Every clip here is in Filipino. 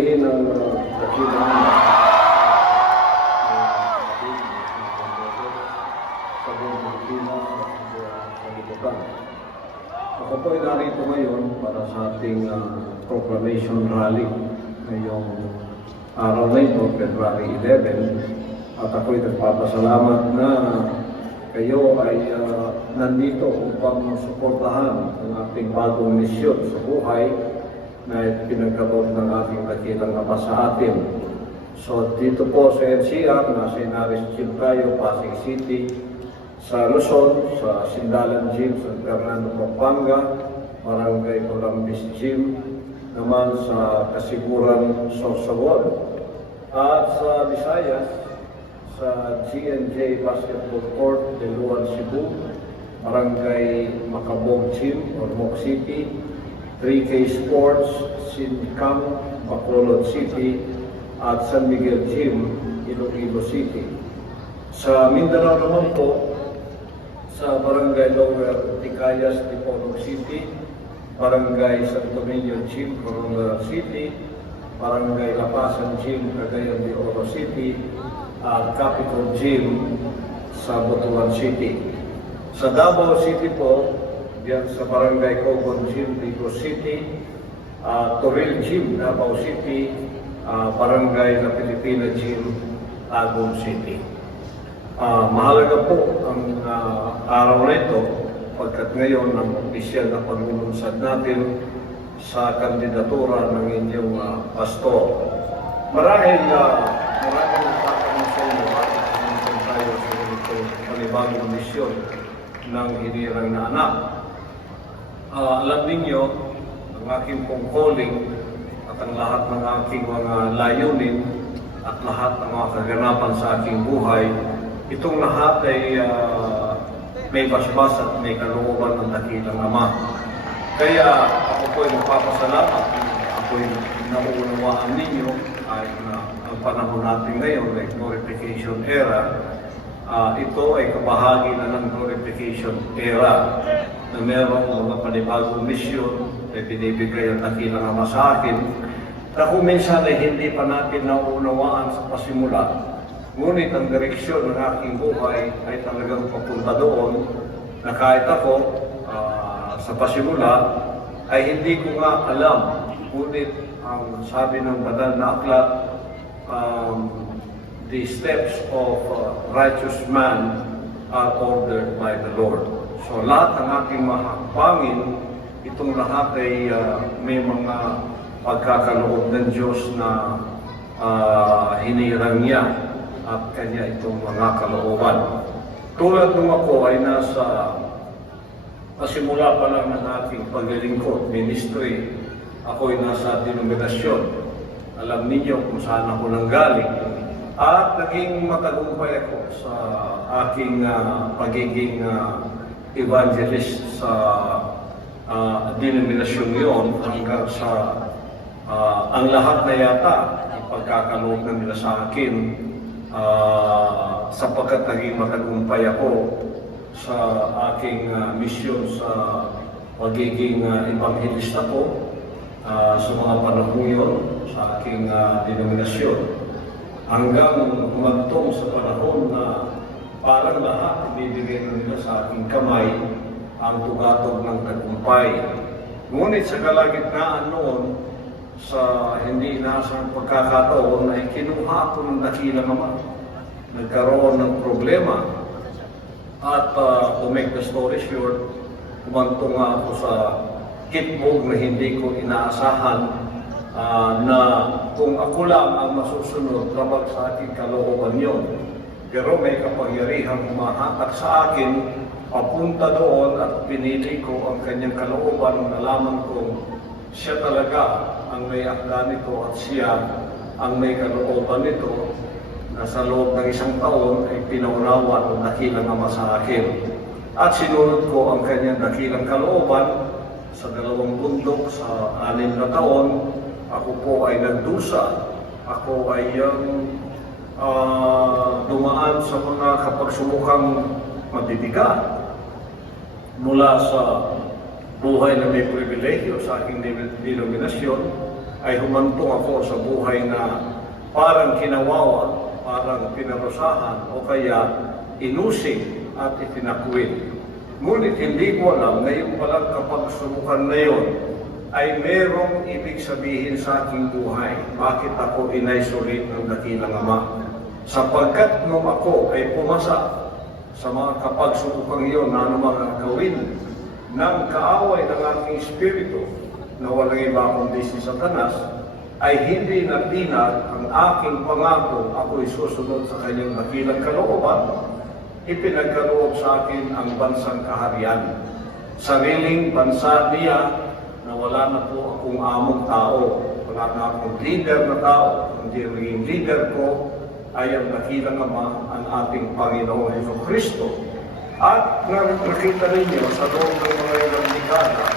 purihin ang dakilang sa buong Pilipinas at sa libutan. Ako po ay narito ngayon para sa ating proclamation rally ngayong araw na ito, February 11. At ako'y nagpapasalamat na kayo ay nandito upang suportahan ang ating bagong misyon sa buhay na pinagkabot ng ating dakilang Ama sa atin. So dito po sa NCR, nasa Inaris Gym tayo, Pasig City, sa Luzon, sa Sindalan Gym, San Fernando, Pampanga, Barangay Colambis Gym, naman sa Kasiguran, Sorsogon, at sa Visayas, sa GNJ Basketball Court, Deluan, Cebu, Barangay Macabog Gym, Ormoc City, 3K Sports, Sincam, Bacolod City, at San Miguel Gym, Iloilo City. Sa Mindanao naman po, sa Barangay Lower Ticayas, Dipolog City, Barangay Santo Domingo Gym, Coronadal City, Barangay Lapasan Gym, Cagayan de Oro City, at Capitol Gym sa Butuan City. Sa Davao City po, diyan sa Barangay Cogon Gym, Bicol City, Toril Gym, Davao City, Barangay La Pilipina Gym, Agum City. Mahalaga po ang araw na ito pagkat ngayon ang opisyal na paglulunsad natin sa kandidatura ng inyong pastor. Maraming nagtatanong sa inyo bakit pumunta tayo sa ganitong panibagong misyon ng hinirang na anak. Alam ninyo, ang aking pong calling at ang lahat ng aking mga layunin at lahat ng mga kaganapan sa aking buhay, itong lahat ay may basbas at may kalooban ng dakilang Ama. Kaya ako po ay magpapasalamat. Ako ay nauunawaan ninyo ay ang panahon natin ngayon ay glorification era. Ito ay kabahagi na ng glorification era na mayroong mga panibagong misyon na binibigay ang dakilang Ama sa akin na kung minsan ay hindi pa natin nauunawaan sa pasimula. Ngunit ang direksyon ng aking buhay ay talagang papunta doon na kahit ako sa pasimula ay hindi ko nga alam. Ngunit ang sabi ng banal na aklat, the steps of righteous man are ordered by the Lord. So lahat ng aking mahakbangin, itong lahat ay may mga pagkakaloob ng Diyos na hinirang niya at kanya itong mga kalooban. Tulad nung ako ay nasa pasimula pa lang ng aking paglilingkod, ministry, ako ay nasa denominasyon. Alam ninyo kung saan ako nanggaling. At naging matagumpay ako sa aking pagiging evangelist sa denominasyon yon hanggang sa ang lahat na yata ipagkakaloob na nila sa akin sapagkat naging matagumpay ako sa aking misyon sa pagiging evangelista ko sa mga panahon yun sa aking denominasyon. Hanggang humantong sa panahon na parang lahat ibibigay na nila sa aking kamay ang tugatog ng tagumpay. Ngunit sa kalagitnaan noon, sa hindi inaasang pagkakataon ay kinuha ako ng dakilang Ama. Nagkaroon ng problema at to make the story short, kumantong ako sa kitbog na hindi ko inaasahan na kung ako lang ang masusunod kapag sa aking kalooban yun. Pero may kapangyarihang humahatak sa akin papunta doon at pinili ko ang kanyang kalooban. Nalaman kong siya talaga ang may akda nito at siya ang may kalooban nito na sa loob ng isang taon ay pinaunawan ng dakilang Ama sa akin. At sinunod ko ang kanyang dakilang kalooban sa 2 bundok sa 6 na taon. Ako po ay nagdusa. Ako ay dumaan sa mga kapagsubukang mabibigat mula sa buhay na may pribilehyo sa aking denominasyon ay humantong ako sa buhay na parang kinawawa, parang pinarusahan o kaya inusig at itinakwil. Ngunit hindi ko alam, ngayon palang kapagsubukan na yun, ay merong ibig sabihin sa aking buhay. Bakit ako in-isolate ng dakilang Ama? Sapagkat nung ako ay pumasa sa mga kapagsubukang iyon na anumang gawin ng kaaway ng aking espiritu, na walang iba kundi si Satanas, ay hindi natinag ang aking pangako, ako'y susunod sa kanyang dakilang kalooban, ipinagkaloob sa akin ang bansang kaharian. Sariling bansa niya na wala na po akong among tao, wala na akong leader na tao, kundi ang naging leader ko ay ang dakilang Ama, ang ating Panginoong Jesucristo. At nakita ninyo sa loob ng mga ilang dekada,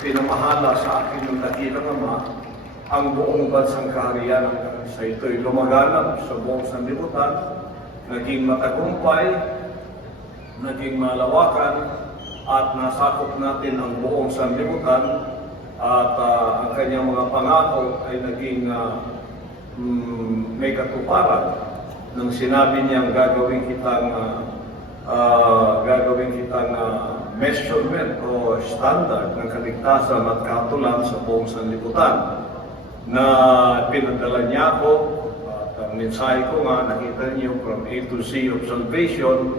pinamahala sa akin ng dakilang Ama ang buong bansang kaharian sa ito'y lumaganap sa buong sanlibutan, naging matagumpay, naging malawakan, at nasakop natin ang buong sanlibutan, at ang kanyang mga pangako ay naging may katuparan nang sinabi niyang gagawin kitang measurement o standard ng kaligtasan at kahatulan sa buong sanlibutan, na pinadala niya ako. At ang mensahe ko nga, nakita niyo, from A to Z of salvation,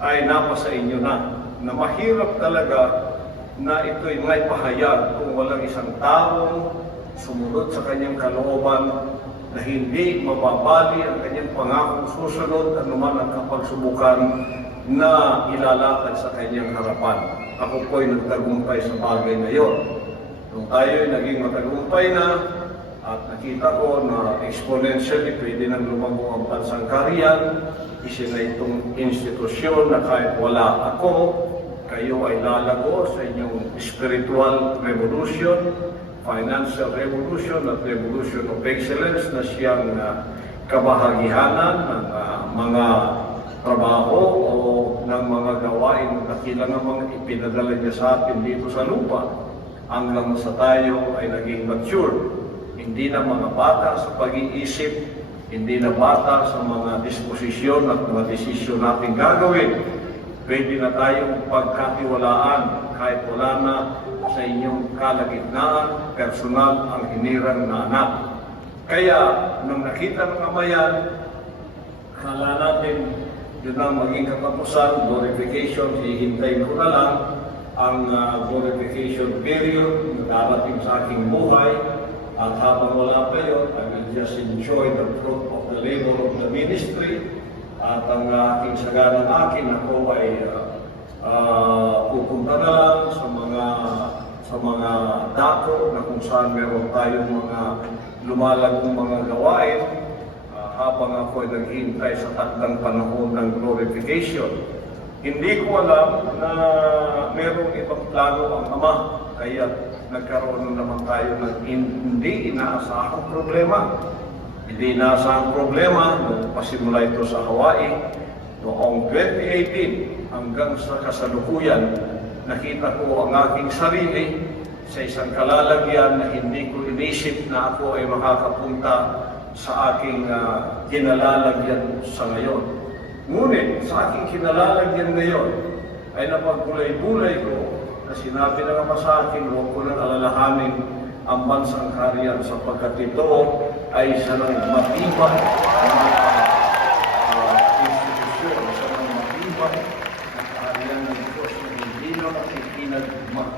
ay napasa inyo na mahirap talaga na ito'y may pahayag kung walang isang taong sumunod sa kanyang kalooban, na hindi mababali ang kanyang pangakong susunod anuman ang kapagsubukan na ilalakad sa kanyang harapan. Ako po'y nagtagumpay sa bagay na iyon. Nung tayo'y naging matagumpay na, at nakita ko na exponentially pwede nang lumago ang bansang kaharian, isin na itong institusyon na kahit wala ako, kayo ay lalago sa inyong spiritual revolution, financial revolution at revolution of excellence na siyang kabahagihanan ng mga trabaho o ng mga gawain ng dakilang Amang ipinadala niya sa atin dito sa lupa, hanggang sa tayo ay naging mature. Hindi na mga bata sa pag-iisip, hindi na bata sa mga disposisyon at mga desisyon natin gagawin. Pwede na tayong pagkatiwalaan kahit wala na sa inyong kalagitnaan, personal ang hinirang na anak. Kaya, nung nakita ng Ama yan, kala natin yun ang maging katapusan, glorification, hihintayin ko na lang ang glorification period na darating sa aking buhay. At habang wala pa yun, I will just enjoy the fruit of the labor of the ministry. At ang aking saganang akin, ako ay pupunta na lang sa mga dako na kung saan meron tayong mga lumalagong mga gawain habang ako ay naghihintay sa takdang panahon ng glorification. Hindi ko alam na merong ibang plano ang Ama, kaya nagkaroon naman tayo ng hindi inaasahang problema. Hindi inaasahang problema nung pasimula ito sa Hawaii noong 2018 hanggang sa kasalukuyan. Nakita ko ang aking sarili sa isang kalalagyan na hindi ko inisip na ako ay makakapunta sa aking kinalalagyan sa ngayon. Ngunit sa aking kinalalagyan ngayon ay napagkulay-bulay ko na sinabi na naman sa akin, huwag ko nang alalahanin ang bansang kaharian sapagkat ito ay isa ng matibay institusyon, isa ng matibay na kaharian ng Diyos na hindi na makikinag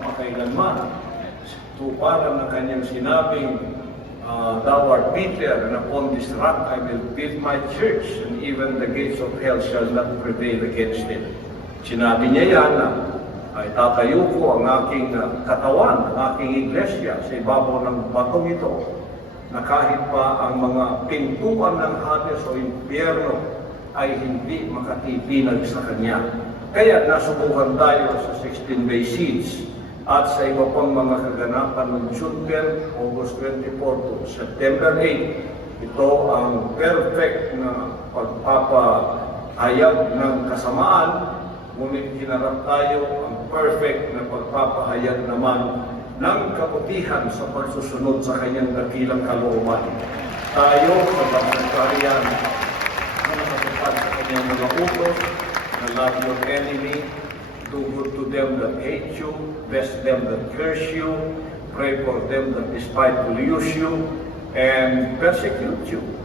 makailanman. Tuparan ng kanyang sinabing, thou art Peter, and upon this rock I will build my church, and even the gates of hell shall not prevail against it. Sinabi niya yan na ay tatayo ko ang aking katawan, ang aking iglesia sa ibabaw ng batong ito, na kahit pa ang mga pintuan ng Hades o impyerno ay hindi makatipinag sa kanya. Kaya nasubukan tayo sa 16-day siege at sa iba pang mga kaganapan ng June 10, August 24 to September 8. Ito ang perfect na pagpapahayag ng kasamaan, ngunit kinarap tayo ang perfect na pagpapahayag naman ng kabutihan sa pagsusunod sa kanyang dakilang kalooban. Tayo sa Bansang na nakatupad sa kanyang mga utos, na love your enemy, do good to them that hate you, bless them that curse you, pray for them that despitefully use you, and persecute you.